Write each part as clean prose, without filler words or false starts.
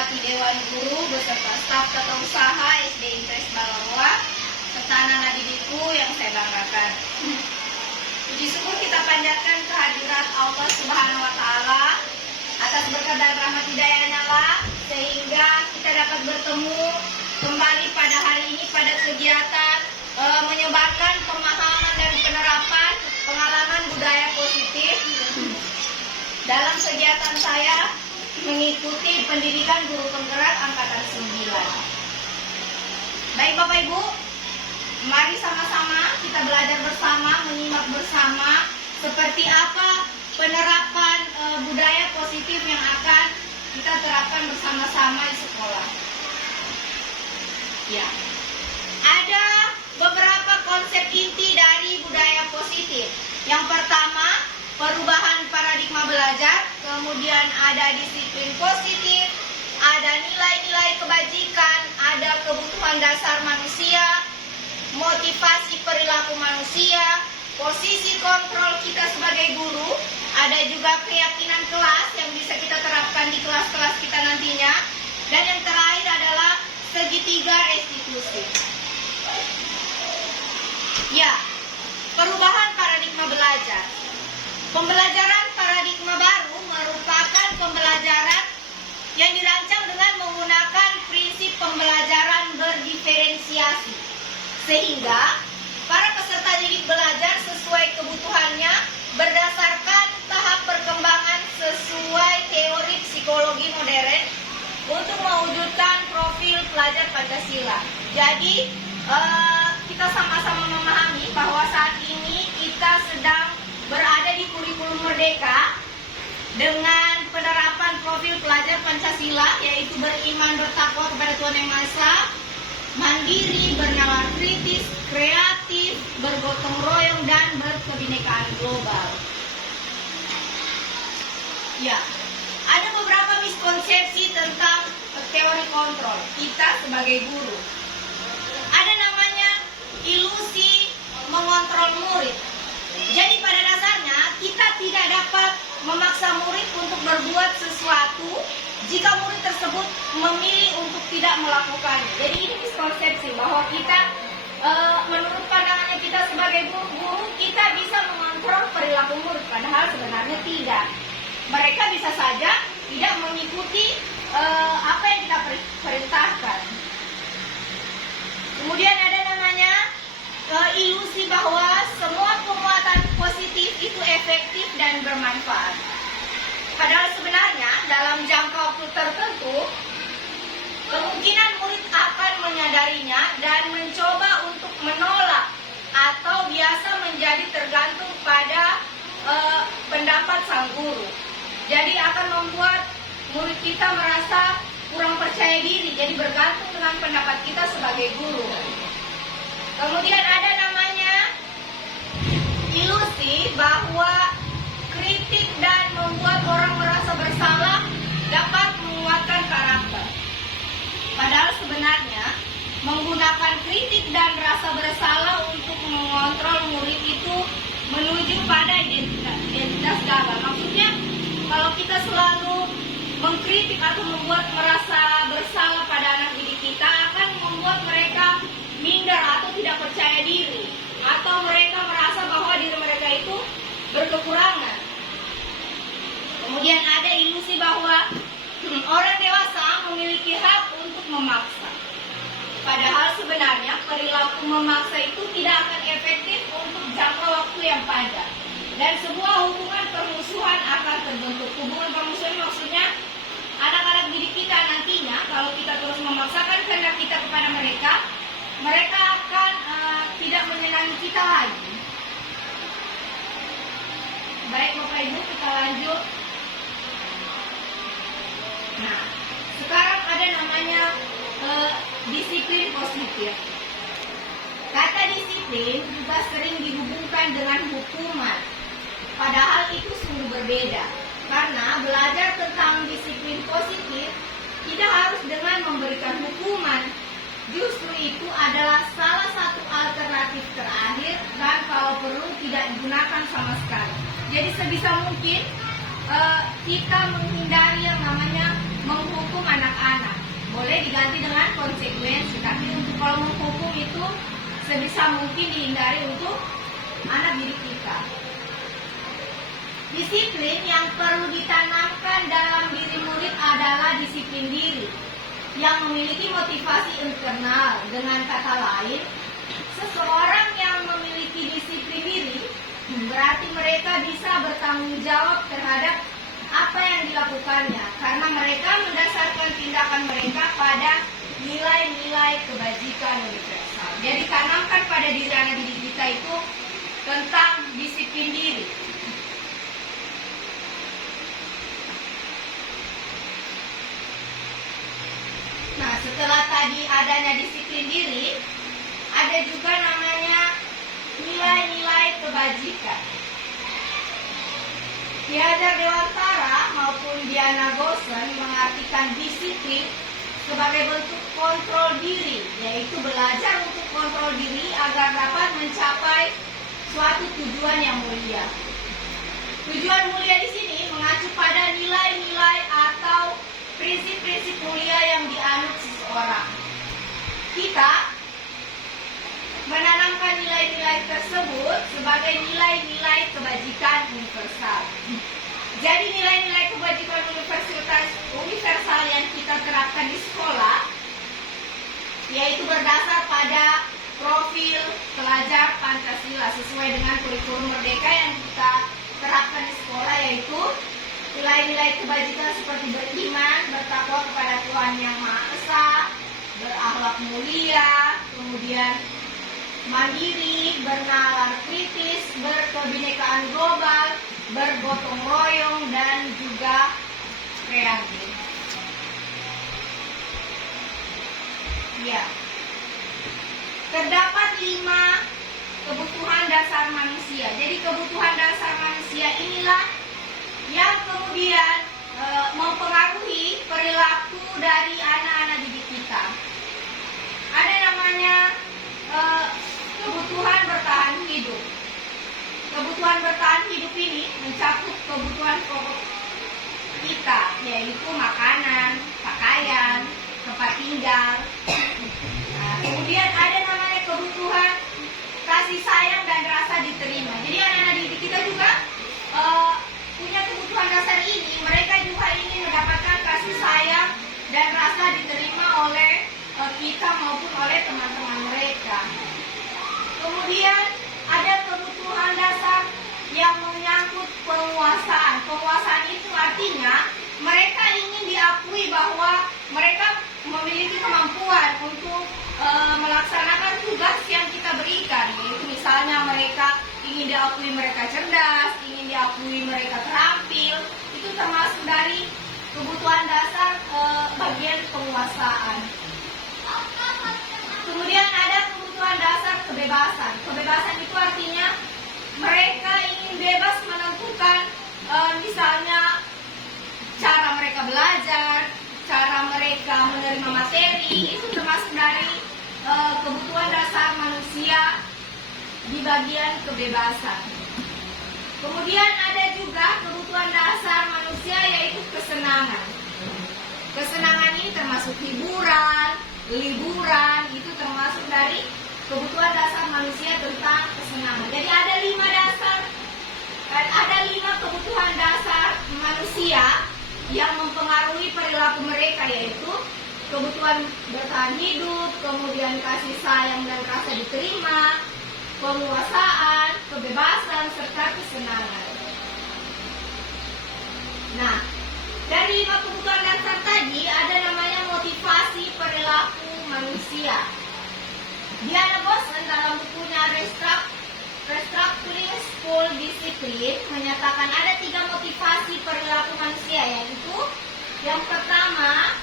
hormati Dewan Guru beserta staf tata usaha SD Impres Balaroa serta anak-anak didikku yang saya banggakan. Puji syukur kita panjatkan kehadirat Allah Subhanahu wa Ta'ala atas berkat dan rahmat hidayahnya lah, sehingga kita dapat bertemu kembali pada hari ini pada kegiatan menyebarkan pemahaman dan penerapan pengalaman budaya positif dalam kegiatan saya mengikuti pendidikan guru penggerak angkatan 9. Baik Bapak Ibu, mari sama-sama kita belajar bersama, menyimak bersama seperti apa penerapan budaya positif yang akan kita terapkan bersama-sama di sekolah. Ya, ada beberapa konsep inti dari budaya positif. Yang pertama, perubahan paradigma belajar, kemudian ada disiplin positif, ada nilai-nilai kebajikan, ada kebutuhan dasar manusia, motivasi perilaku manusia, posisi kontrol kita sebagai guru, ada juga keyakinan kelas yang bisa kita terapkan di kelas-kelas kita nantinya, dan yang terakhir adalah segitiga restitusi. Ya, perubahan paradigma belajar. Pembelajaran paradigma baru merupakan pembelajaran yang dirancang dengan menggunakan prinsip pembelajaran berdiferensiasi, sehingga para peserta didik belajar sesuai kebutuhannya berdasarkan tahap perkembangan sesuai teori psikologi modern untuk mewujudkan profil pelajar Pancasila. Jadi kita sama-sama memahami bahwa saat ini kita sedang berada di kurikulum merdeka dengan penerapan profil pelajar Pancasila, yaitu beriman bertakwa kepada Tuhan Yang Maha Esa, mandiri, bernalar kritis, kreatif, bergotong royong, dan berkebinekaan global. Ya, ada beberapa miskonsepsi tentang teori kontrol kita sebagai guru. Ada namanya ilusi mengontrol murid. Jadi pada dasarnya kita tidak dapat memaksa murid untuk berbuat sesuatu jika murid tersebut memilih untuk tidak melakukannya. Jadi ini miskonsepsi bahwa kita menurut pandangannya kita sebagai guru kita bisa mengontrol perilaku murid, padahal sebenarnya tidak. Mereka bisa saja tidak mengikuti apa yang kita perintahkan. Kemudian ada namanya ilusi bahwa semua penguatan positif itu efektif dan bermanfaat. Padahal sebenarnya dalam jangka waktu tertentu kemungkinan murid akan menyadarinya dan mencoba untuk menolak atau biasa menjadi tergantung pada pendapat sang guru. Jadi akan membuat murid kita merasa kurang percaya diri, jadi bergantung dengan pendapat kita sebagai guru. Kemudian ada namanya ilusi bahwa kritik dan membuat orang merasa bersalah dapat menguatkan karakter. Padahal sebenarnya menggunakan kritik dan rasa bersalah untuk mengontrol murid itu menuju pada identitas gagal. Maksudnya kalau kita selalu mengkritik atau membuat merasa bersalah pada anak didik kita akan membuat mereka minder atau tidak percaya diri, atau mereka merasa bahwa diri mereka itu berkekurangan. Kemudian ada ilusi bahwa orang dewasa memiliki hak untuk memaksa. Padahal sebenarnya perilaku memaksa itu tidak akan efektif untuk jangka waktu yang panjang. Dan sebuah hubungan permusuhan akan terbentuk. Hubungan permusuhan maksudnya anak-anak didik kita nantinya kalau kita terus memaksakan kehendak kita kepada mereka, mereka akan tidak menyenangi kita lagi. Baik Bapak Ibu, kita lanjut. Nah, sekarang ada namanya disiplin positif. Kata disiplin juga sering dihubungkan dengan hukuman. Padahal itu sungguh berbeda. Karena belajar tentang disiplin positif tidak harus dengan memberikan hukuman. Justru itu adalah salah satu alternatif terakhir dan kalau perlu tidak digunakan sama sekali. Jadi sebisa mungkin kita menghindari yang namanya menghukum anak-anak. sebisa mungkin dihindari untuk anak didik kita. Disiplin yang perlu ditanamkan dalam diri murid adalah disiplin diri yang memiliki motivasi internal. Dengan kata lain, seseorang yang memiliki disiplin diri berarti mereka bisa bertanggung jawab terhadap apa yang dilakukannya, karena mereka mendasarkan tindakan mereka pada nilai-nilai kebajikan universal. Jadi tanamkan pada diri anak didik kita itu tentang disiplin diri. Nah, setelah tadi adanya disiplin diri, ada juga namanya nilai-nilai kebajikan. Ki Hajar Dewantara maupun Diana Gosen mengartikan disiplin sebagai bentuk kontrol diri, yaitu belajar untuk kontrol diri agar dapat mencapai suatu tujuan yang mulia. Tujuan mulia di sini mengacu pada nilai-nilai atau prinsip-prinsip mulia yang dianut seseorang. Kita menanamkan nilai-nilai tersebut sebagai nilai-nilai kebajikan universal. Jadi nilai-nilai kebajikan universal yang kita terapkan di sekolah, yaitu berdasar pada profil pelajar Pancasila sesuai dengan kurikulum Merdeka yang kita terapkan di sekolah, yaitu nilai-nilai kebajikan seperti beriman, bertakwa kepada Tuhan Yang Maha Esa, berakhlak mulia, kemudian mandiri, bernalar kritis, berkebinekaan global, bergotong royong, dan juga kreatif. Ya. Terdapat 5 kebutuhan dasar manusia. Jadi kebutuhan dasar manusia inilah yang kemudian mempengaruhi perilaku dari anak-anak didik kita. Ada namanya kebutuhan bertahan hidup. Kebutuhan bertahan hidup ini mencakup kebutuhan pokok kita, yaitu makanan, pakaian, tempat tinggal. Nah, kemudian ada namanya kebutuhan kasih sayang dan rasa diterima. Jadi anak-anak didik kita juga punya kebutuhan dasar ini. Mereka juga ingin mendapatkan kasih sayang dan rasa diterima oleh kita maupun oleh teman-teman mereka. Kemudian ada kebutuhan dasar yang menyangkut penguasaan. Penguasaan itu artinya mereka ingin diakui bahwa mereka memiliki kemampuan untuk melaksanakan tugas yang kita berikan. Yaitu misalnya mereka ingin diakui mereka cerdas, ingin diakui mereka terampil. Itu termasuk dari kebutuhan dasar bagian penguasaan. Kemudian ada kebutuhan dasar kebebasan. Kebebasan itu artinya mereka ingin bebas menentukan misalnya cara mereka belajar, cara mereka menerima materi. Itu termasuk dari kebutuhan dasar manusia di bagian kebebasan. Kemudian ada juga kebutuhan dasar manusia, yaitu kesenangan. Kesenangan ini termasuk hiburan, liburan, itu termasuk dari kebutuhan dasar manusia tentang kesenangan. Jadi ada 5 kebutuhan dasar manusia yang mempengaruhi perilaku mereka, yaitu kebutuhan bertahan hidup, kemudian kasih sayang dan rasa diterima, penguasaan, kebebasan, serta kesenangan. Nah, dari 5 kebutuhan dasar tadi ada namanya motivasi perilaku manusia. Diana Gosen dalam bukunya Restructuring School Discipline menyatakan ada 3 motivasi perilaku manusia, yaitu yang pertama,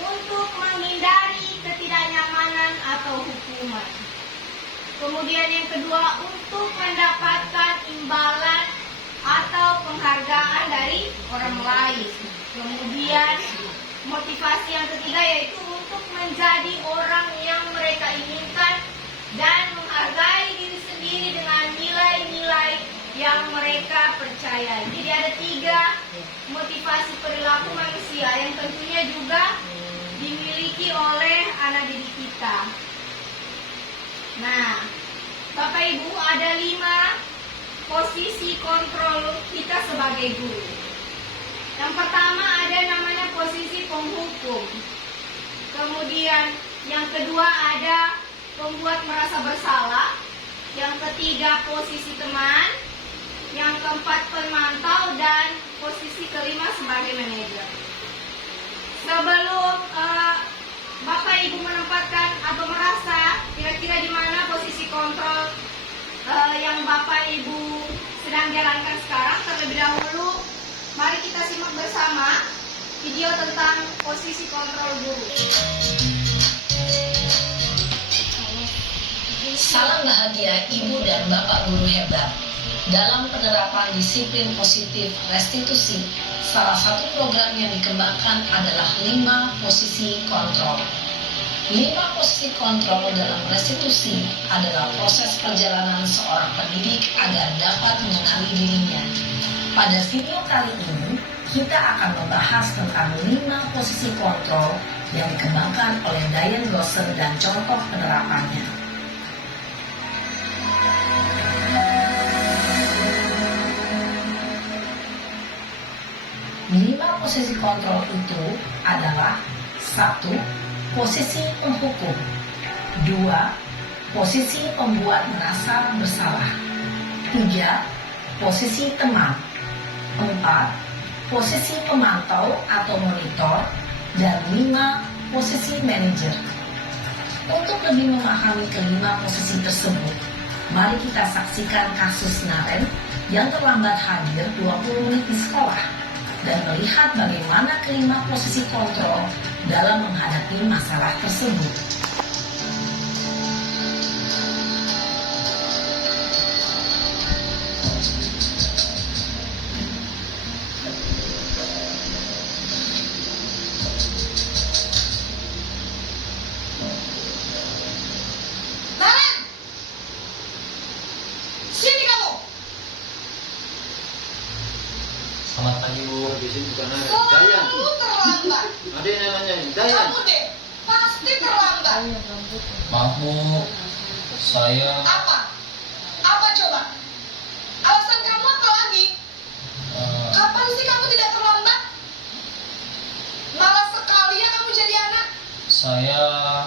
untuk menghindari ketidaknyamanan atau hukuman. Kemudian yang kedua, untuk mendapatkan imbalan atau penghargaan dari orang lain. Kemudian motivasi yang ketiga yaitu untuk menjadi orang yang mereka inginkan dan menghargai diri sendiri dengan nilai-nilai yang mereka percayai. Jadi ada 3 motivasi perilaku manusia yang tentunya juga dimiliki oleh anak didik kita. Nah, Bapak Ibu, ada 5 posisi kontrol kita sebagai guru. Yang pertama ada namanya posisi penghukum. Kemudian yang kedua ada pembuat merasa bersalah. Yang ketiga posisi teman. Yang keempat pemantau, dan posisi kelima sebagai manajer. Sebelum Bapak Ibu menempatkan atau merasa kira-kira di mana posisi kontrol yang Bapak Ibu sedang jalankan sekarang, terlebih dahulu mari kita simak bersama video tentang posisi kontrol guru. Salam bahagia Ibu dan Bapak guru hebat. Dalam penerapan disiplin positif restitusi, salah satu program yang dikembangkan adalah 5 posisi kontrol. 5 posisi kontrol dalam restitusi adalah proses perjalanan seorang pendidik agar dapat mengenali dirinya. Pada video kali ini, kita akan membahas tentang 5 posisi kontrol yang dikembangkan oleh Diane Gosser dan contoh penerapannya. 5 posisi kontrol itu adalah 1. Posisi penghukum. 2. Posisi pembuat merasa bersalah. 3. Posisi teman. 4. Posisi pemantau atau monitor. Dan 5. Posisi manajer. Untuk lebih memahami kelima posisi tersebut, mari kita saksikan kasus Naren yang terlambat hadir 20 menit di sekolah dan melihat bagaimana kelima posisi kontrol dalam menghadapi masalah tersebut. Naren! Sini kamu! Selamat pagi Bu, di sini bukan Dayan. Selalu terlambat. Ada yang namanya Dayan. Kamu deh, pasti terlambat. Maaf Bu, saya Apa? Apa coba? Alasan kamu apa lagi? Kapan sih kamu tidak terlambat? Malas sekali ya kamu jadi anak. saya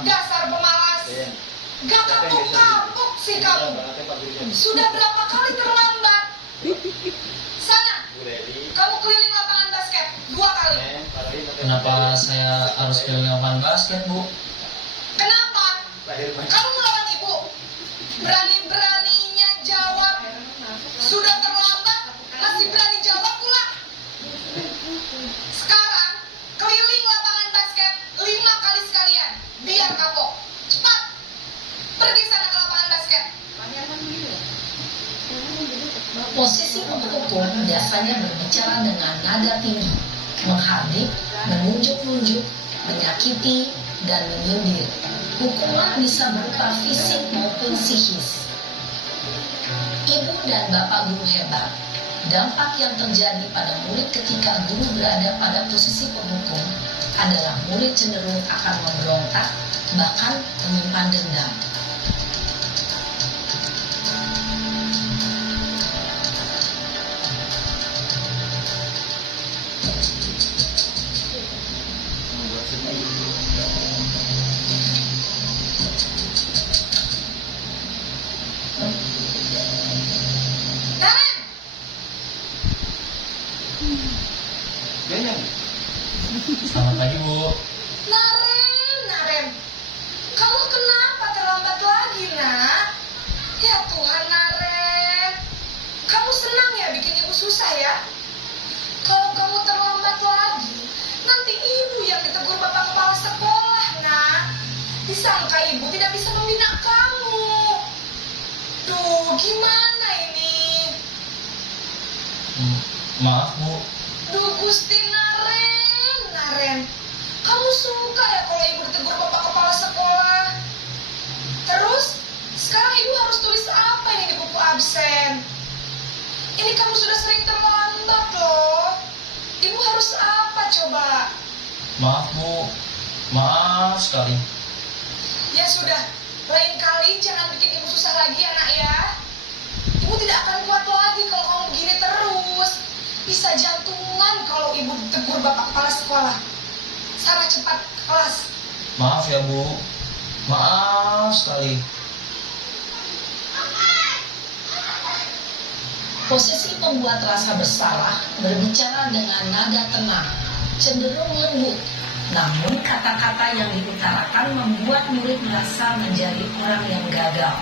Dasar pemalas. Dayan. Gak kapok-kapok sih kamu. Sudah berapa kali terlambat? Sana, Bu Leli. kamu keliling lapangan basket 2 kali. Kenapa saya harus keliling lapangan basket Bu? Kenapa? Kamu melawan ibu. Berani-beraninya jawab. Sudah terlambat, masih berani jawab pula. Sekarang, keliling lapangan basket 5 kali sekalian. Biar kapok. Cepat. Pergi sana ke lapangan basket. Posisi penghukum biasanya berbicara dengan nada tinggi, menghardik, menunjuk-nunjuk, menyakiti, dan menyindir. Hukuman bisa berupa fisik maupun psikis. Ibu dan Bapak guru hebat, dampak yang terjadi pada murid ketika guru berada pada posisi penghukum adalah murid cenderung akan memberontak, bahkan menyimpan dendam. Naren! Dayan. Selamat pagi Bu. Naren. Kamu kenapa terlambat lagi, nak? Ya Tuhan, Naren. Kamu senang ya bikin ibu susah ya? Kalau kamu terlambat lagi, nanti ibu yang ditegur bapak kepala sekolah, nak. Disangka ibu tidak bisa membina kamu. Duh, gimana ini? Maaf Bu. Duh, Gusti Naren. Kamu suka ya kalau ibu ditegur bapak kepala sekolah? Terus, sekarang ibu harus tulis apa ini di buku absen? Ini kamu sudah sering terlambat loh. Ibu harus apa coba? Maaf Bu. Maaf sekali. Ya sudah, lain kali sekali, jangan bikin ibu susah lagi ya nak ya. Ibu tidak akan kuat lagi kalau kamu begini terus. Bisa jantungan kalau ibu ditegur bapak kepala sekolah. Sana cepat ke kelas. Maaf ya Bu, maaf sekali. Posisi pembuat rasa bersalah berbicara dengan nada tenang, cenderung lembut. Namun kata-kata yang diutarakan membuat murid merasa menjadi orang yang gagal.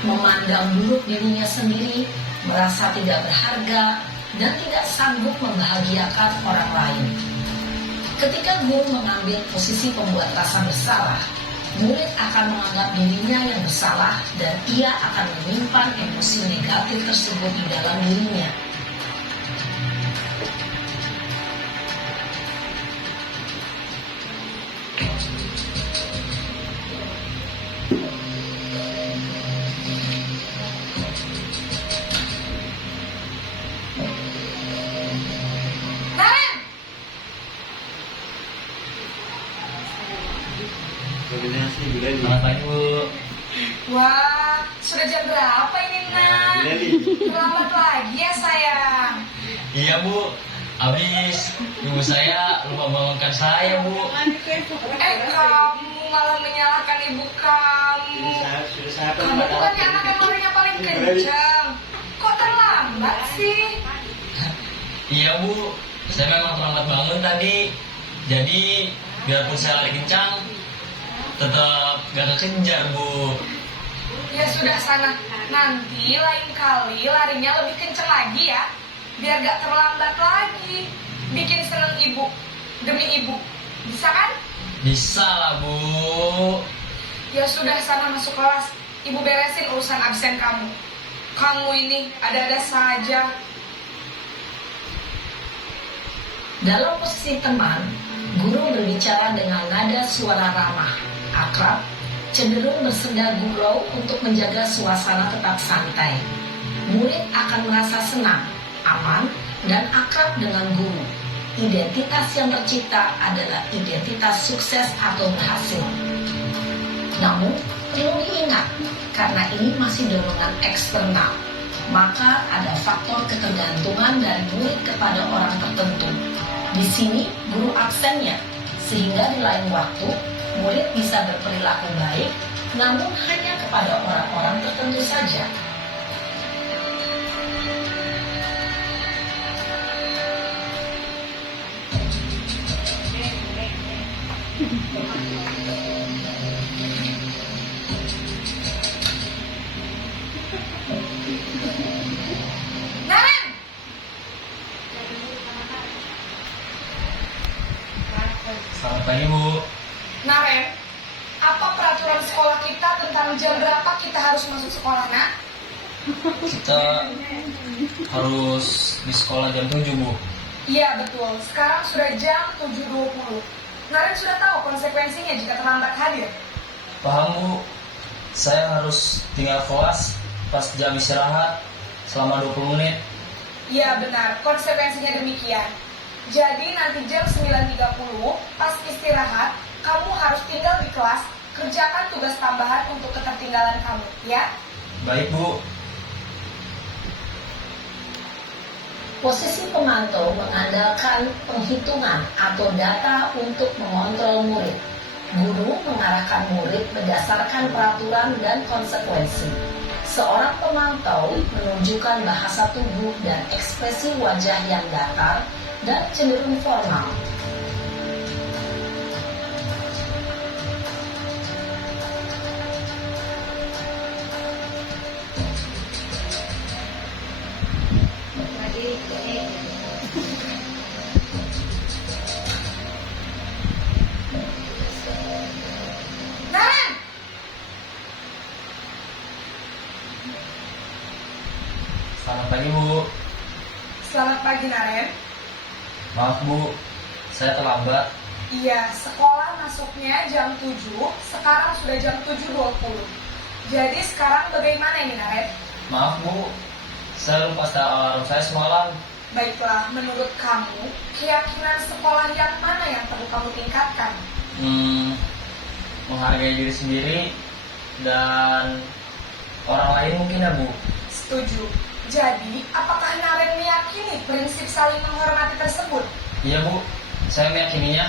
Memandang buruk dirinya sendiri, merasa tidak berharga, dan tidak sanggup membahagiakan orang lain. Ketika guru mengambil posisi pembuat rasa bersalah, murid akan menganggap dirinya yang bersalah dan ia akan menyimpan emosi negatif tersebut di dalam dirinya. Naren! Selamat pagi Bu. Wah, sudah jam berapa ini nak? Terlambat lagi ya sayang. Iya Bu, habis ibu saya lupa bangunkan saya Bu. Kamu malah menyalahkan ibu kamu. Kamu bukannya anak yang larinya paling kencang. Kok terlambat sih? Iya Bu, saya memang terlambat bangun tadi. Jadi biarpun saya lari kencang, tetap gak kekejar Bu. Ya sudah sana. Nanti lain kali larinya lebih kencang lagi ya. Biar gak terlambat lagi. Bikin seneng ibu. Demi ibu. Bisa kan? Bisa lah Bu. Ya sudah sana masuk kelas. Ibu beresin urusan absen kamu. Kamu ini ada-ada saja. Dalam posisi teman, guru berbicara dengan nada suara ramah, akrab, cenderung bersenda gurau untuk menjaga suasana tetap santai. Murid akan merasa senang, aman, dan akrab dengan guru. Identitas yang tercipta adalah identitas sukses atau berhasil. Namun, perlu diingat, karena ini masih dorongan eksternal, maka ada faktor ketergantungan dari murid kepada orang tertentu. Di sini, guru absennya, sehingga di lain waktu, murid bisa berperilaku baik, namun hanya kepada orang-orang tertentu saja. Naren! Selamat pagi Bu. Naren, apa peraturan sekolah kita tentang jam berapa kita harus masuk sekolah, nak? Kita harus di sekolah jam 7 Bu. Iya betul, sekarang sudah jam 7.20. Naren sudah tahu konsekuensinya jika terlambat hadir. Paham Bu, saya harus tinggal kelas pas jam istirahat selama 20 menit. Iya benar, konsekuensinya demikian. Jadi nanti jam 9.30 pas istirahat, kamu harus tinggal di kelas, kerjakan tugas tambahan untuk ketertinggalan kamu, ya? Baik Bu. Posisi pemantau mengandalkan penghitungan atau data untuk mengontrol murid. Guru mengarahkan murid berdasarkan peraturan dan konsekuensi. Seorang pemantau menunjukkan bahasa tubuh dan ekspresi wajah yang datar dan cenderung formal. Naren! Selamat pagi Bu. Selamat pagi Naren. Maaf Bu, saya terlambat. Iya, sekolah masuknya jam 7, sekarang sudah jam 7.20. Jadi sekarang bagaimana ini Naren? Maaf Bu, saya lupa setel alarm saya semalam. Baiklah, menurut kamu, keyakinan sekolah yang mana yang perlu kamu tingkatkan? Menghargai diri sendiri dan orang lain mungkin ya Bu. Setuju. Jadi, apakah Naren meyakini prinsip saling menghormati tersebut? Iya Bu, saya meyakininya.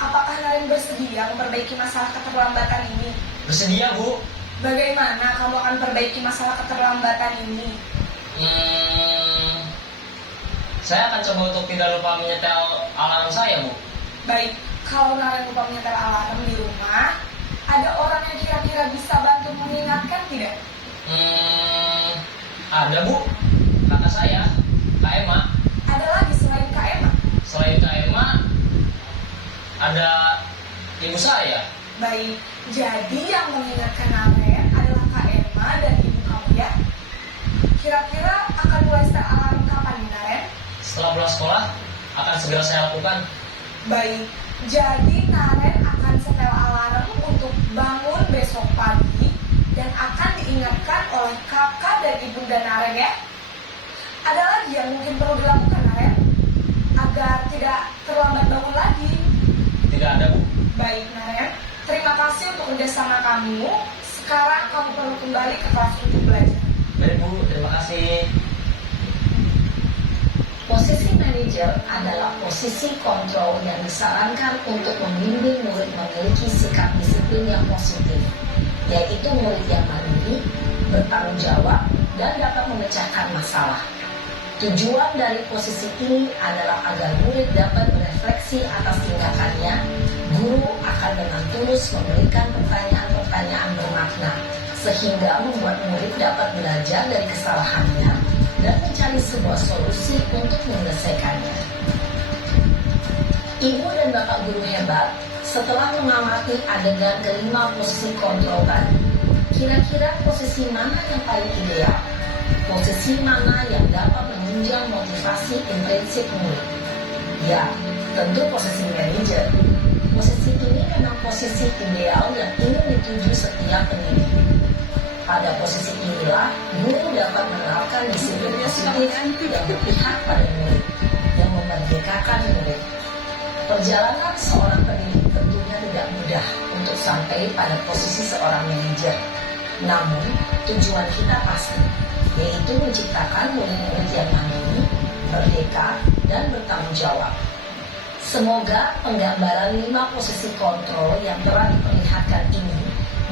Apakah Naren bersedia memperbaiki masalah keterlambatan ini? Bersedia Bu. Bagaimana kamu akan perbaiki masalah keterlambatan ini? Saya akan coba untuk tidak lupa menyetel alarm saya Bu. Baik, kalau Naren lupa menyetel alarm di rumah, ada orang yang kira-kira bisa bantu mengingatkan tidak? Ada Bu, kakak saya, Kak Emma. Ada lagi selain Kak Emma? Selain Kak Emma, ada ibu saya. Baik, jadi yang mengingatkan Naren adalah Kak Emma dan ibu kamu ya? Kira-kira akan mulai setel alarm kapan nih Naren? Setelah pulang sekolah, akan segera saya lakukan. Baik, jadi Naren akan setel alarm untuk bangun besok pagi dan akan diingatkan oleh kakak dan ibunda Naren ya. Ada lagi yang mungkin perlu dilakukan Naren agar tidak terlambat bangun lagi? Tidak ada Bu. Baik Naren, terima kasih untuk kerjasama kamu. Sekarang kamu perlu kembali ke kelas untuk belajar. Baik Bu, terima kasih. Posisi manajer adalah posisi kontrol yang disarankan untuk membimbing murid memiliki sikap disiplin yang positif, yaitu murid yang mandiri, bertanggung jawab, dan dapat memecahkan masalah. Tujuan dari posisi ini adalah agar murid dapat berefleksi atas tindakannya. Guru akan dengan tulus memberikan pertanyaan-pertanyaan bermakna, sehingga membuat murid dapat belajar dari kesalahannya dan mencari sebuah solusi untuk menyelesaikannya. Ibu dan bapak guru hebat, setelah mengamati adegan kelima posisi kontrol tadi, kira-kira posisi mana yang paling ideal? Posisi mana yang dapat menunjang motivasi intrinsik murid? Ya, tentu posisi manajer. Posisi ini memang posisi ideal yang ingin dituju setiap pendidik. Pada posisi inilah, guru dapat menerapkan disiplin positif yang berpihak pada murid, yang memerdekakan murid. Perjalanan seorang pendidik tentunya tidak mudah untuk sampai pada posisi seorang manajer. Namun, tujuan kita pasti, yaitu menciptakan murid-murid yang mandiri, merdeka, dan bertanggung jawab. Semoga penggambaran 5 posisi kontrol yang telah diperlihatkan ini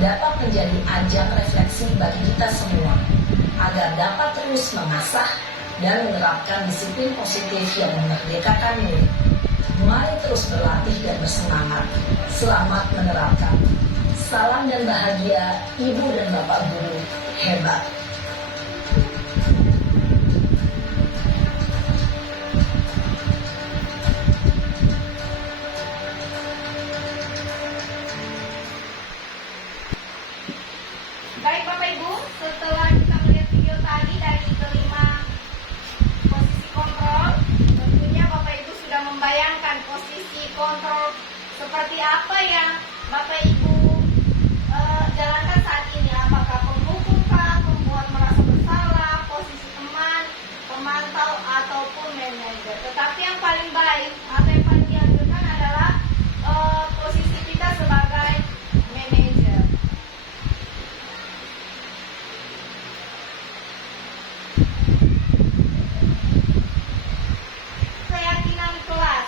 dapat menjadi ajang refleksi bagi kita semua, agar dapat terus mengasah dan menerapkan disiplin positif yang memerdekakan murid. Mari terus berlatih dan bersemangat. Selamat menerapkan. Salam dan bahagia, Ibu dan Bapak Guru hebat. Baik Bapak Ibu, setelah kita melihat video tadi dari kelima posisi kontrol, tentunya Bapak Ibu sudah membayangkan posisi kontrol seperti apa yang Bapak Ibu jalankan saat ini. Apakah penghukum kah, pembuat merasa bersalah, posisi teman, pemantau, ataupun manajer. Tetapi yang paling baik atau yang paling dianjurkan adalah posisi kita sebagai manajer. Keyakinan kelas.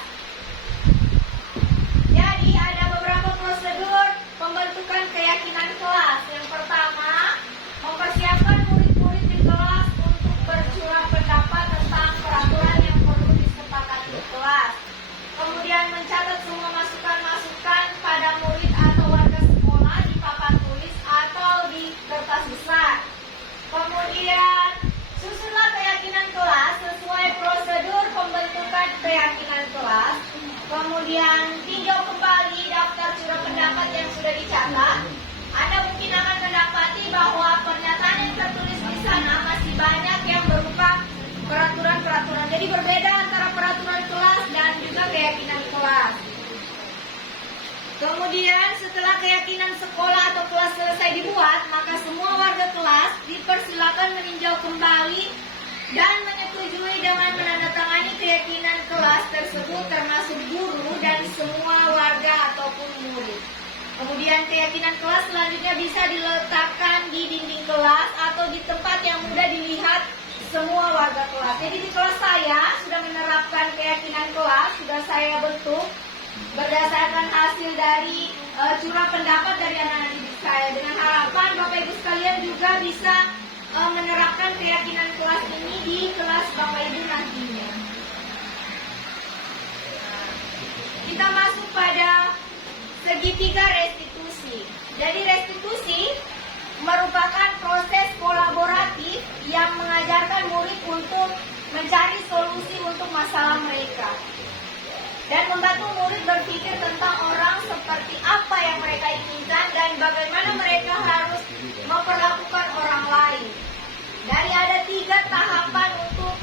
Jadi ada beberapa prosedur pembentukan keyakinan kelas. Yang pertama, mempersiapkan murid-murid di kelas untuk bercurah pendapat tentang peraturan yang perlu disepakati di kelas. Kemudian mencatat semua masukan-masukan pada murid atau warga sekolah di papan tulis atau di kertas besar. Kemudian susunlah keyakinan kelas sesuai prosedur pembentukan keyakinan kelas. Kemudian tinjau kembali daftar curah pendapat yang sudah dicatat. Anda mungkin akan mendapati bahwa pernyataan yang tertulis di sana masih banyak yang berupa peraturan-peraturan. Jadi berbeda antara peraturan kelas dan juga keyakinan kelas. Kemudian setelah keyakinan sekolah atau kelas selesai dibuat, maka semua warga kelas dipersilakan meninjau kembali dan menyetujui dengan menandatangani keyakinan kelas tersebut termasuk guru dan semua warga ataupun murid. Kemudian keyakinan kelas selanjutnya bisa diletakkan di dinding kelas atau di tempat yang mudah dilihat semua warga kelas. Jadi di kelas saya sudah menerapkan keyakinan kelas, sudah saya bentuk berdasarkan hasil dari curah pendapat dari anak-anak didik saya. Dengan harapan Bapak Ibu sekalian juga bisa menerapkan keyakinan kelas ini di kelas Bapak Ibu nantinya. Kita masuk pada segitiga restitusi. Jadi restitusi merupakan proses kolaboratif yang mengajarkan murid untuk mencari solusi untuk masalah mereka dan membantu murid berpikir tentang orang seperti apa yang mereka inginkan dan bagaimana mereka harus memperlakukan orang lain. Dari ada 3 tahapan untuk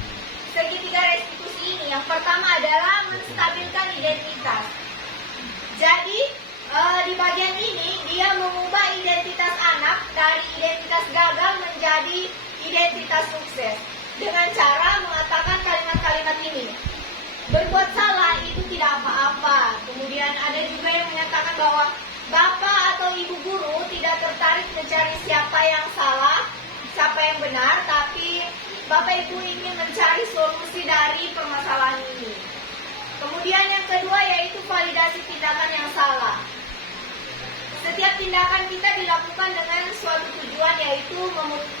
segitiga restitusi ini. Yang pertama adalah menstabilkan identitas. Jadi di bagian ini dia mengubah identitas anak dari identitas gagal menjadi identitas sukses dengan cara mengatakan kalimat-kalimat ini. Berbuat salah itu tidak apa-apa. Kemudian ada juga yang menyatakan bahwa bapak atau ibu guru tidak tertarik mencari siapa yang salah, siapa yang benar, tapi bapak ibu ingin mencari solusi dari permasalahan ini. Kemudian yang kedua yaitu validasi tindakan yang salah. Setiap tindakan kita dilakukan dengan suatu tujuan yaitu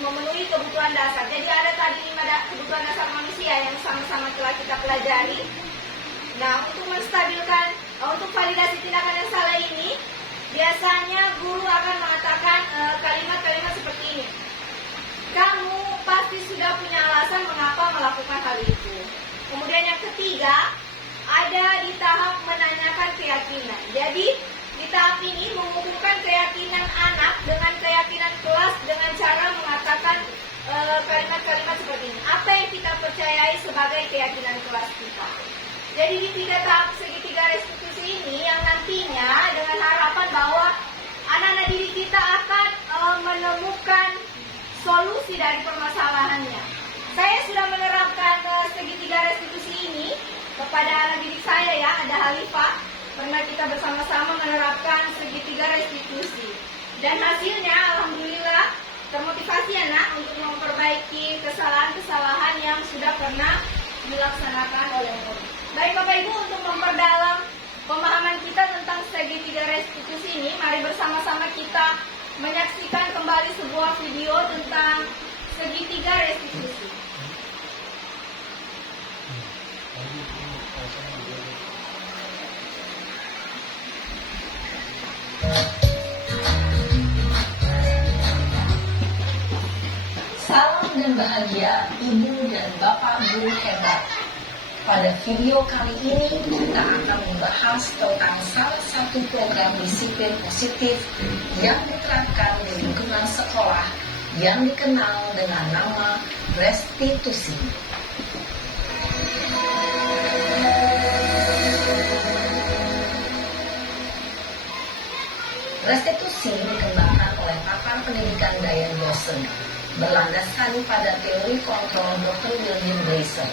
memenuhi kebutuhan dasar. Jadi ada tadi 5 kebutuhan dasar manusia yang sama-sama telah kita pelajari. Nah, untuk menstabilkan, untuk validasi tindakan yang salah ini, biasanya guru akan mengatakan kalimat-kalimat seperti ini. Kamu pasti sudah punya alasan mengapa melakukan hal itu. Kemudian yang ketiga, ada di tahap menanyakan keyakinan. Jadi di tahap ini mengumpulkan keyakinan anak dengan keyakinan kelas dengan cara mengatakan kalimat-kalimat seperti ini. Apa yang kita percayai sebagai keyakinan kelas kita. Jadi di 3 tahap segitiga restitusi ini yang nantinya dengan harapan bahwa anak-anak didik kita akan menemukan solusi dari permasalahannya. Saya sudah menerapkan segitiga restitusi ini kepada anak didik saya ya, ada Halifah. Pernah kita bersama-sama menerapkan segitiga restitusi. Dan hasilnya alhamdulillah termotivasi anak untuk memperbaiki kesalahan-kesalahan yang sudah pernah dilaksanakan oleh murid. Baik Bapak Ibu, untuk memperdalam pemahaman kita tentang segitiga restitusi ini, mari bersama-sama kita menyaksikan kembali sebuah video tentang segitiga restitusi. Salam dan bahagia Ibu dan Bapak Guru hebat. Pada video kali ini kita akan membahas tentang salah satu program disiplin positif yang diterapkan di lingkungan sekolah yang dikenal dengan nama restitusi. Restitusi dikembangkan oleh pakar pendidikan Diane Dawson, berlandaskan pada teori kontrol Dr. William Glasser.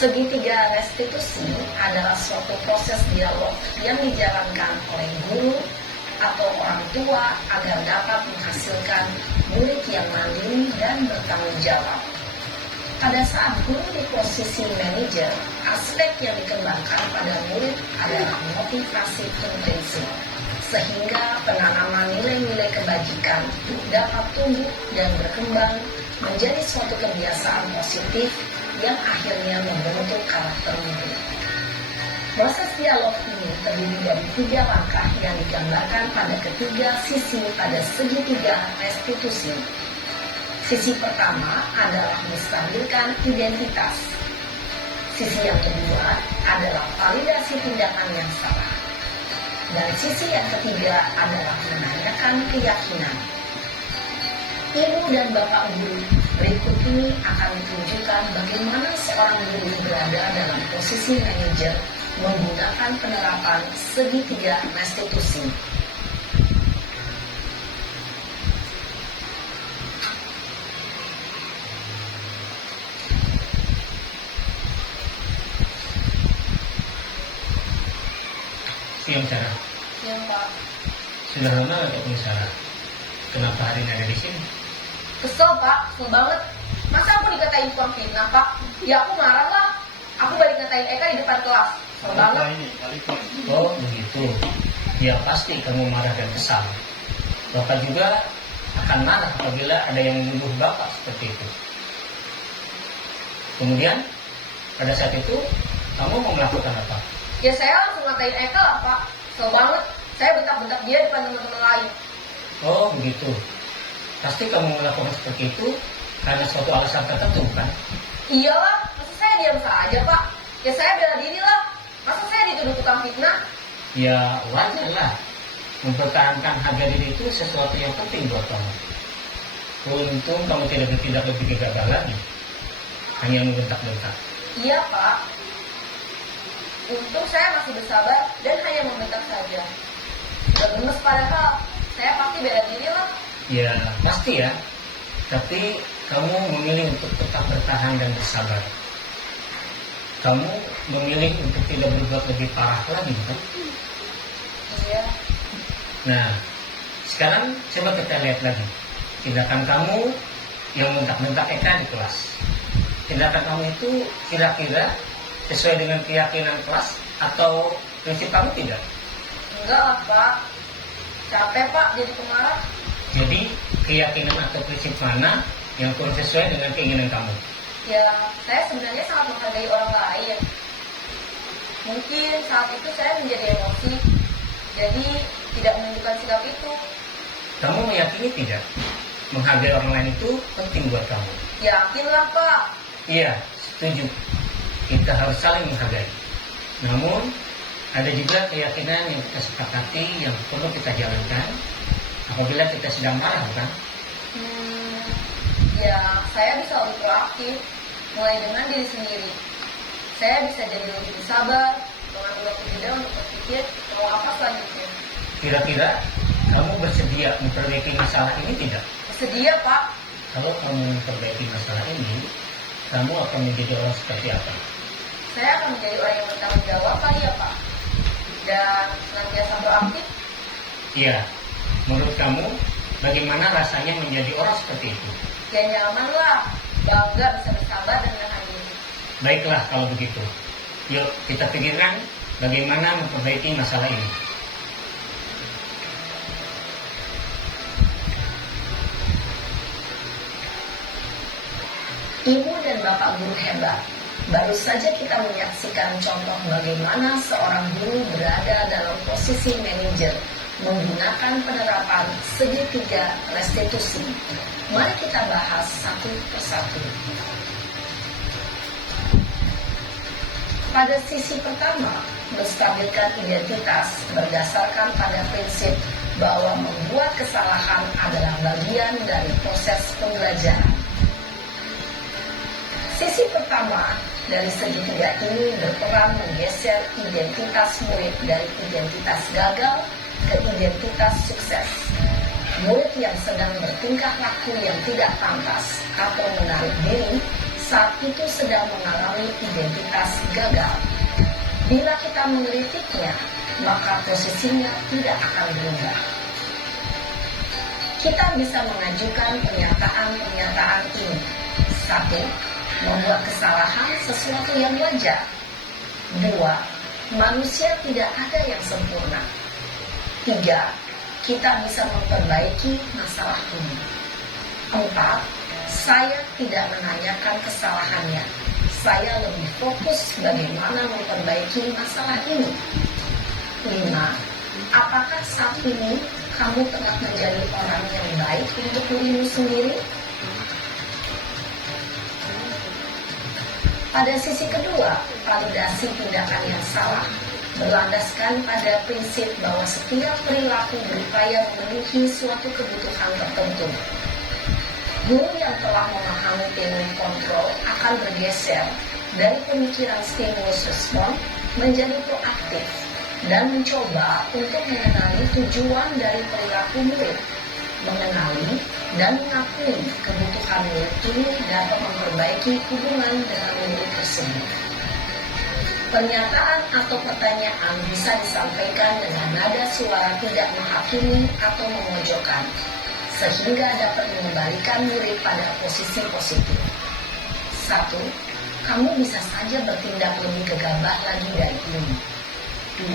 Segitiga restitusi adalah suatu proses dialog yang dijalankan oleh guru atau orang tua agar dapat menghasilkan murid yang mandiri dan bertanggung jawab. Pada saat guru di posisi manajer, aspek yang dikembangkan pada murid adalah motivasi intrinsik, sehingga penanaman nilai-nilai kebajikan dapat tumbuh dan berkembang menjadi suatu kebiasaan positif yang akhirnya membentuk karakter murid. Proses dialog ini terdiri dari 3 langkah yang digambarkan pada ketiga sisi pada segitiga restitusi. Sisi pertama adalah menstabilkan identitas. Sisi yang kedua adalah validasi tindakan yang salah. Dan sisi yang ketiga adalah menanyakan keyakinan. Ibu dan Bapak Guru, berikut ini akan ditunjukkan bagaimana seorang guru berada dalam posisi manajer menggunakan penerapan segitiga restitusi. Yang cara. Iya, Pak. Sudah lama nggak ketemu Sarah? Kenapa hari ini ada di sini? Kesel, Pak. Kesel banget. Masa aku dikatain tukang fitnah, Pak? Ya aku marah lah. Aku balik ngatain Eka di depan kelas. Kesel banget. Oh begitu. Ya pasti kamu marah dan kesal. Bapak juga akan marah apabila ada yang menuduh Bapak seperti itu. Kemudian pada saat itu kamu mau melakukan apa? Ya saya langsung ngatain Eka lah, Pak. Kesel banget. Saya bentak-bentak dia depan teman-teman lain. Oh begitu. Pasti kamu melakukan seperti itu karena suatu alasan tertentu kan? Iyalah, masa saya diam saja, Pak? Ya saya bela diri lah. Masa saya dituduh tukang fitnah? Ya wajar lah. Mempertahankan harga diri itu sesuatu yang penting buat kamu. Untung kamu tidak bertindak lebih gegabah lagi. Hanya membentak-bentak. Iya, Pak. Untung saya masih bersabar dan hanya membentak saja. Udah gemes padahal. Saya pasti bela diri lah. Ya pasti ya. Tapi kamu memilih untuk tetap bertahan dan bersabar. Kamu memilih untuk tidak berbuat lebih parah lagi kan? Iya. Nah, sekarang coba kita lihat lagi tindakan kamu yang bentak-bentak Eka di kelas. Tindakan kamu itu kira-kira sesuai dengan keyakinan kelas atau prinsip kamu tidak? Enggak lah, Pak. Capek, Pak, jadi pemarah. Jadi keyakinan atau prinsip mana yang kurang sesuai dengan keinginan kamu? Ya, saya sebenarnya sangat menghargai orang lain. Mungkin saat itu saya menjadi emosi, jadi tidak menunjukkan sikap itu. Kamu meyakini tidak? Menghargai orang lain itu penting buat kamu. Yakinlah, Pak. Iya, setuju. Kita harus saling menghargai. Namun, ada juga keyakinan yang kita sepakati yang perlu kita jalankan apabila kita sedang marah, bukan? Ya, saya bisa lebih proaktif, mulai dengan diri sendiri. Saya bisa jadi lebih sabar, mengambil waktu jeda untuk berpikir mau apa selanjutnya. Kira-kira kamu bersedia memperbaiki masalah ini tidak? Bersedia, Pak. Kalau kamu memperbaiki masalah ini, kamu akan menjadi orang seperti apa? Saya akan menjadi orang yang bertanggung jawab kali ya, Pak. Dan senantiasa proaktif. Iya. Menurut kamu, bagaimana rasanya menjadi orang seperti itu? Ya nyaman lah, bangga bisa bersabar dan menahan diri. Baiklah kalau begitu. Yuk kita pikirkan bagaimana memperbaiki masalah ini. Ibu dan Bapak guru hebat. Baru saja kita menyaksikan contoh bagaimana seorang guru berada dalam posisi manajer menggunakan penerapan segitiga restitusi. Mari kita bahas satu persatu. Pada sisi pertama, menstabilkan identitas berdasarkan pada prinsip bahwa membuat kesalahan adalah bagian dari proses pembelajaran. Sisi pertama dari segitiga ini berperan menggeser identitas murid dari identitas gagal ke identitas sukses. Murid yang sedang bertingkah laku yang tidak pantas atau menarik diri saat itu sedang mengalami identitas gagal. Bila kita mengkritiknya, maka posisinya tidak akan berubah. Kita bisa mengajukan pernyataan-pernyataan ini. 1. Membuat kesalahan sesuatu yang wajar. 2. Manusia tidak ada yang sempurna. 3. Kita bisa memperbaiki masalah ini. 4. Saya tidak menanyakan kesalahannya. Saya lebih fokus bagaimana memperbaiki masalah ini. 5. Apakah saat ini kamu tengah menjadi orang yang baik untuk dirimu sendiri? Pada sisi kedua, validasi tindakan yang salah berlandaskan pada prinsip bahwa setiap perilaku berupaya memenuhi suatu kebutuhan tertentu. Guru yang telah memahami teknik kontrol akan bergeser dari pemikiran stimulus respon menjadi proaktif dan mencoba untuk mengenali tujuan dari perilaku murid, mengenali dan mengakui kebutuhan murid ini dapat memperbaiki hubungan dengan murid tersebut. Pernyataan atau pertanyaan bisa disampaikan dengan nada suara tidak menghakimi atau memojokkan, sehingga dapat mengembalikan murid pada posisi positif. 1. Kamu bisa saja bertindak lebih gegabah lagi dari ini. 2.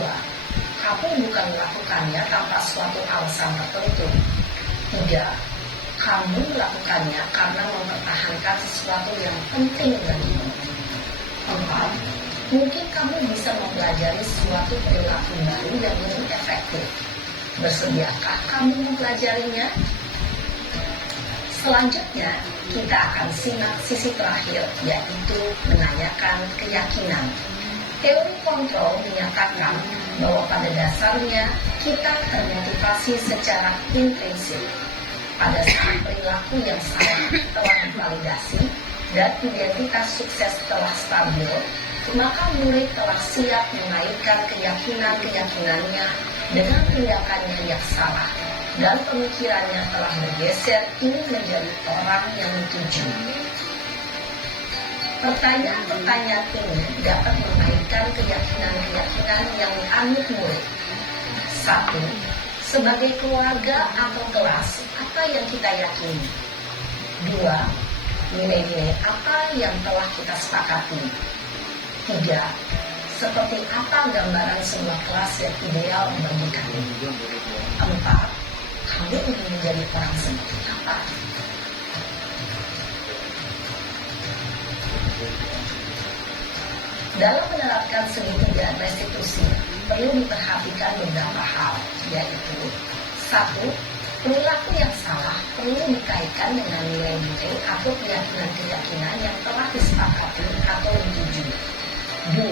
Kamu bukan melakukannya tanpa suatu alasan tertentu. 3. Kamu melakukannya karena mempertahankan sesuatu yang penting bagimu. 4. Mungkin kamu bisa mempelajari suatu perilaku baru yang lebih efektif. Bersediakah kamu mempelajarinya? Selanjutnya, kita akan simak sisi terakhir, yaitu menanyakan keyakinan. Teori kontrol menyatakan bahwa pada dasarnya kita termotivasi secara intrinsik. Pada saat perilaku yang salah telah divalidasi dan identitas sukses telah stabil, maka murid telah siap mengaitkan keyakinan-keyakinannya dengan tindakannya yang salah, dan pemikirannya telah bergeser ingin menjadi orang yang dituju. Pertanyaan-pertanyaan ini dapat mengaitkan keyakinan-keyakinan yang dianut murid. 1. Sebagai keluarga atau kelas, apa yang kita yakini? 2. Nilai-nilai apa yang telah kita sepakati? 3. Seperti apa gambaran sebuah kelas yang ideal bagi kami? 4. Kamu ingin menjadi orang seperti apa? Dalam menerapkan segitiga restitusi, perlu diperhatikan beberapa hal, yaitu 1. Perilaku yang salah perlu dikaitkan dengan nilai-nilai atau keyakinan-keyakinan yang telah disepakati atau dituju. 2.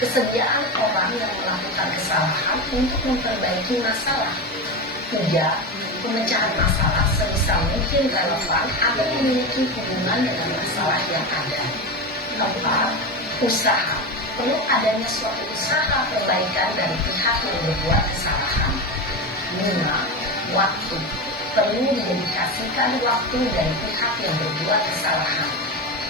Kesediaan orang yang melakukan kesalahan untuk memperbaiki masalah. 3. Pemecahan masalah sebisa mungkin relevan atau memiliki hubungan dengan masalah yang ada. 4. Usaha. Perlu adanya suatu usaha perbaikan dari pihak yang berbuat kesalahan. 5. Waktu. Perlu didedikasikan waktu dari pihak yang berbuat kesalahan.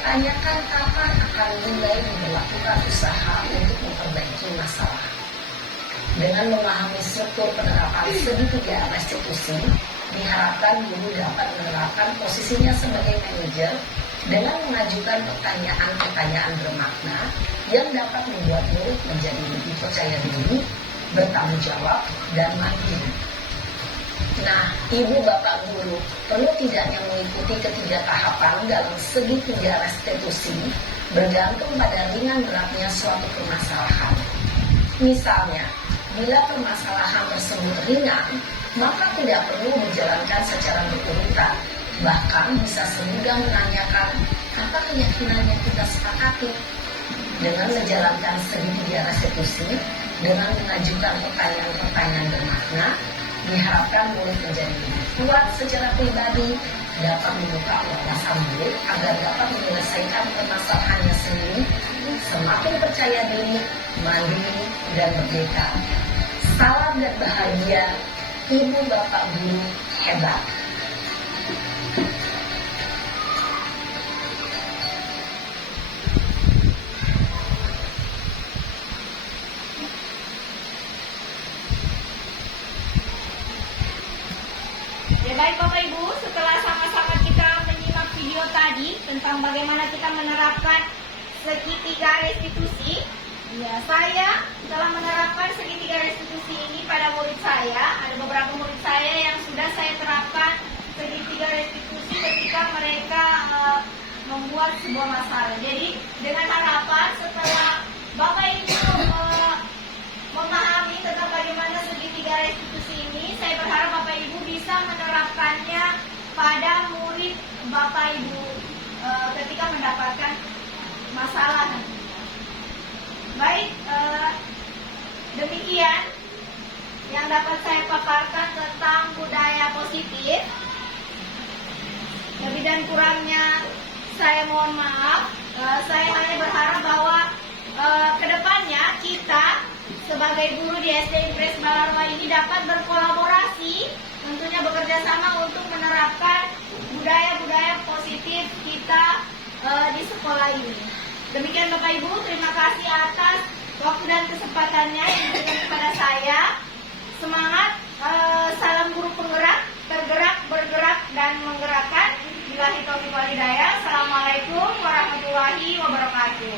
Tanyakan kapan akan mulai diberlakukan usaha untuk memperbaiki masalah. Dengan memahami struktur penerapan segitiga restitusi, diharapkan guru dapat menerapkan posisinya sebagai manajer dengan mengajukan pertanyaan-pertanyaan bermakna yang dapat membuat murid menjadi lebih percaya diri, bertanggung jawab, dan mandiri. Nah, ibu bapak guru perlu tidaknya mengikuti ketiga tahapan dalam segitiga restitusi bergantung pada ringan beratnya suatu permasalahan. Misalnya, bila permasalahan tersebut ringan, maka tidak perlu dijalankan secara berurutan. Bahkan bisa semudah menanyakan apa keyakinan yang kita sepakati. Dengan menjalankan segitiga restitusi, dengan mengajukan pertanyaan-pertanyaan bermakna, diharapkan murid menjadi lebih kuat secara pribadi, dapat membuka wawasan murid agar dapat menyelesaikan permasalahannya sendiri, semakin percaya diri, mandiri, dan merdeka. Salam dan bahagia, ibu bapak guru hebat. Ya baik Bapak Ibu, setelah sama-sama kita menyimak video tadi tentang bagaimana kita menerapkan segitiga restitusi, ya saya telah menerapkan segitiga restitusi ini pada murid saya. Ada beberapa murid saya yang sudah saya terapkan segitiga restitusi ketika mereka membuat sebuah masalah. Jadi dengan harapan setelah Bapak Ibu memahami tentang bagaimana segitiga restitusi ini, saya berharap Bapak Ibu bisa menerapkannya pada murid Bapak Ibu ketika mendapatkan masalah. Baik, demikian yang dapat saya paparkan tentang budaya positif. Lebih dan kurangnya saya mohon maaf. Saya hanya berharap bahwa kedepannya kita sebagai guru di SD Impres Balarwa ini dapat berkolaborasi, tentunya bekerja sama untuk menerapkan budaya-budaya positif kita di sekolah ini. Demikian Bapak Ibu, terima kasih atas waktu dan kesempatannya yang diberikan kepada saya. Semangat, salam guru penggerak, tergerak, bergerak, dan menggerakkan. Billahi taufiq wal hidayah. Assalamualaikum warahmatullahi wabarakatuh.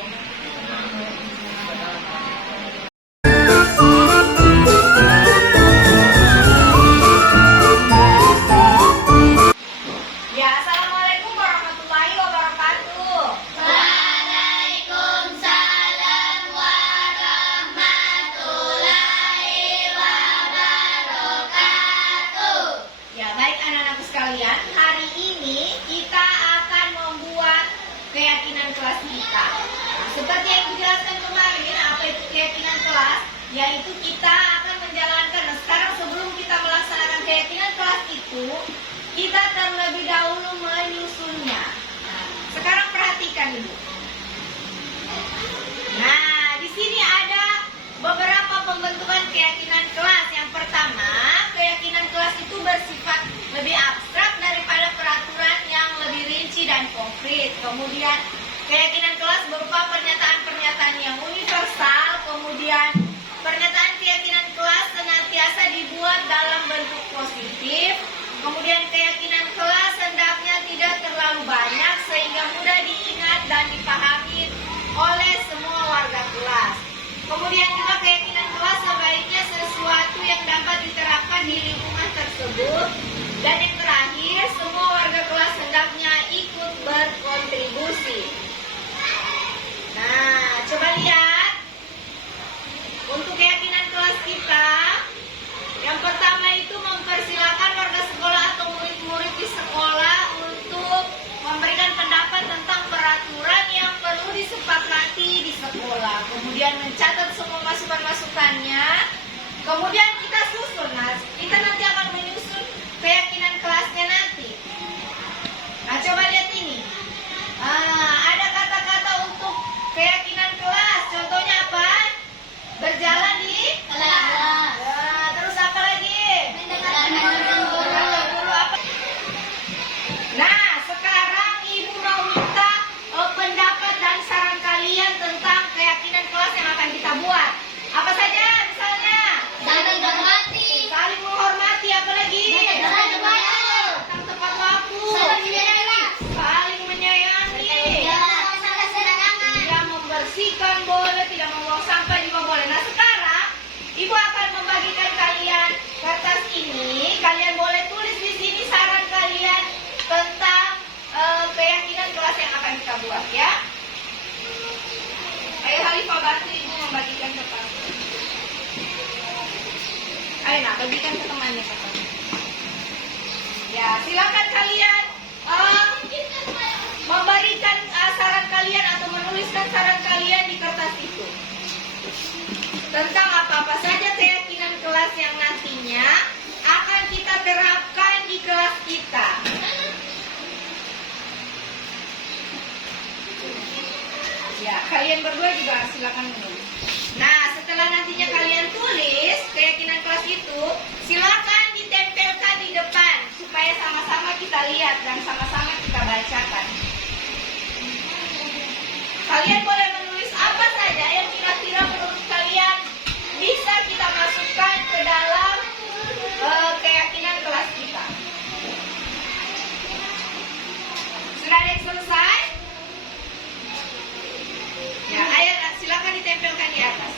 Ya, assalamualaikum warahmatullahi wabarakatuh. Waalaikumsalam warahmatullahi wabarakatuh. Ya, baik anak-anakku sekalian, hari ini kita akan membuat keyakinan kelas kita. Nah, seperti yang dijelaskan kemarin, apa itu keyakinan kelas? Yaitu kita akan menjalankan. Nah, sekarang sebelum kita melaksanakan keyakinan kelas itu, kita terlebih dahulu menyusunnya. Nah, sekarang perhatikan Ibu. Nah, di sini ada beberapa pembentukan keyakinan kelas. Yang pertama, keyakinan kelas itu bersifat lebih abstrak daripada peraturan yang lebih rinci dan konkret. Kemudian, keyakinan kelas berupa pernyataan-pernyataan yang universal. Kemudian, pernyataan keyakinan kelas senantiasa dibuat dalam bentuk positif. Kemudian, keyakinan kelas hendaknya tidak terlalu banyak sehingga mudah diingat dan dipahami oleh semua warga kelas. Kemudian juga keyakinan kelas sebaiknya sesuatu yang dapat diterapkan di lingkungan tersebut. Dan yang terakhir, semua warga kelas hendaknya ikut berkontribusi. Nah, coba lihat. Untuk keyakinan kelas kita, yang pertama itu mempersilakan warga sekolah atau murid-murid di sekolah untuk memberikan pendapat tentang peraturan yang perlu disepakati di sekolah. Kemudian mencatat semua masukan-masukannya. Kemudian kita susun. Nah, kita nanti akan menyusun keyakinan kelasnya nanti. Nah, coba lihat ini. Ada kata-kata untuk keyakinan kelas. Contohnya apa? Berjalan di Kelas. terus apa lagi? Mendengarkan Guru apa? Nah, sekarang Ibu mau minta pendapat dan saran kalian tentang keyakinan kelas yang akan kita buat. Apa saja misalnya? Saling menghormati. Saling menghormati, apa lagi? Saling membantu. Tentang tepat waktu. Saling menjaga. Saling menyayangi. Jangan salah serangan. Tidak membersihkan boleh, tidak membuang sampah juga boleh. Nah, sekarang Ibu akan membagikan kalian kertas ini. Kalian boleh tulis di sini saran kalian tentang keyakinan kelas yang akan kita buat, ya. Ayo Halifah, bantu Ibu membagikan kertas. Ayo nak, bagikan ke temannya kertas. Ya, silakan kalian memberikan saran kalian atau menuliskan saran kalian di kertas itu tentang apa-apa saja keyakinan kelas yang nantinya akan kita terapkan di kelas kita. Ya, kalian berdua juga silakan menulis. Nah, setelah nantinya kalian tulis keyakinan kelas itu, silakan ditempelkan di depan supaya sama-sama kita lihat dan sama-sama kita bacakan. Kalian boleh menulis apa saja yang kira-kira menurut kalian bisa kita masukkan ke dalam keyakinan kelas kita. Sudah ada yang selesai? Ya, ayo silakan ditempelkan di atas.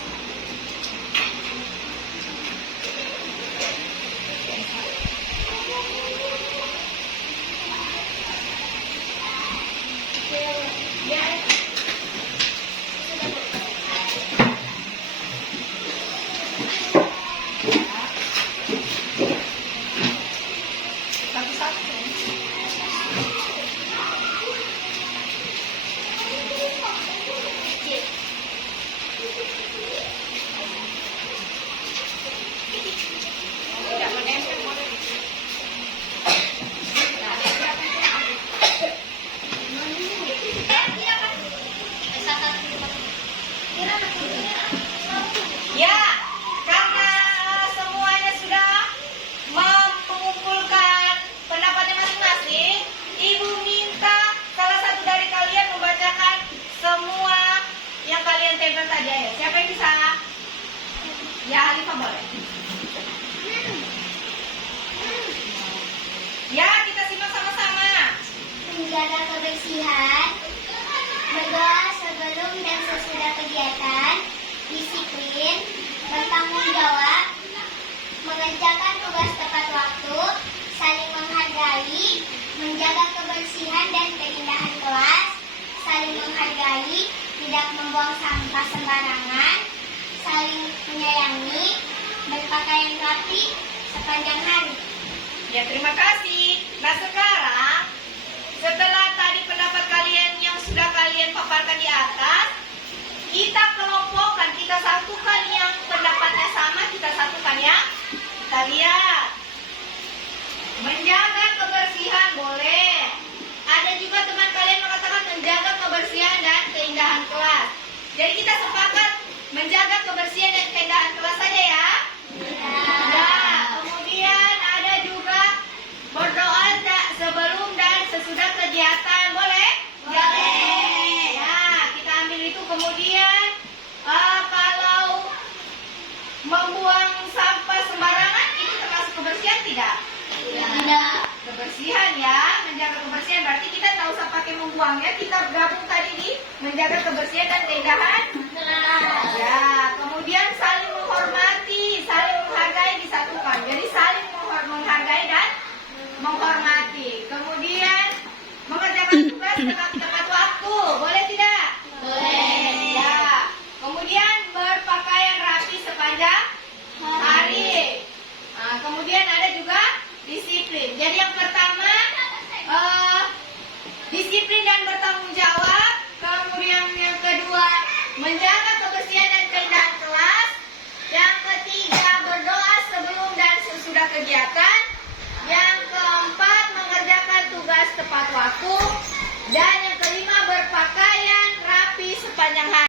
boleh. Ya, kita simak sama-sama. Menjaga kebersihan, berdoa sebelum dan sesudah kegiatan, disiplin, bertanggung jawab, mengerjakan tugas tepat waktu, saling menghargai, menjaga kebersihan dan keindahan kelas, saling menghargai, tidak membuang sampah sembarangan, saling menyayangi, berpakaian rapi sepanjang hari. Ya, terima kasih. Nah, sekarang setelah tadi pendapat kalian yang sudah kalian paparkan di atas, kita kelompokkan, kita satukan yang pendapatnya sama, kita satukan ya. Kita lihat. Menjaga kebersihan boleh. Ada juga teman kalian mengatakan menjaga kebersihan dan keindahan kelas. Jadi kita sepakat menjaga kebersihan dan keindahan kelas saja ya. Nah, kemudian ada juga berdoa sebelum dan sesudah kegiatan, boleh? Boleh. Nah, kita ambil itu. Kemudian kalau membuang sampah sembarangan itu termasuk kebersihan tidak? Tidak. Kebersihan ya, menjaga kebersihan berarti kita tak usah pakai membuangnya, kita gabung tadi di menjaga kebersihan dan keindahan. Ya, kemudian saling menghormati, saling menghargai disatukan. Jadi saling menghargai dan menghormati. Kemudian mengerjakan tugas tepat waktu, boleh tidak? Boleh. Ya. Kemudian berpakaian rapi sepanjang hari. Nah, kemudian ada juga disiplin. Jadi yang pertama disiplin dan bertanggung jawab. Kemudian yang kedua menjaga kebersihan dan keindahan kelas. Yang ketiga berdoa sebelum dan sesudah kegiatan. Yang keempat mengerjakan tugas tepat waktu. Dan yang kelima berpakaian rapi sepanjang hari.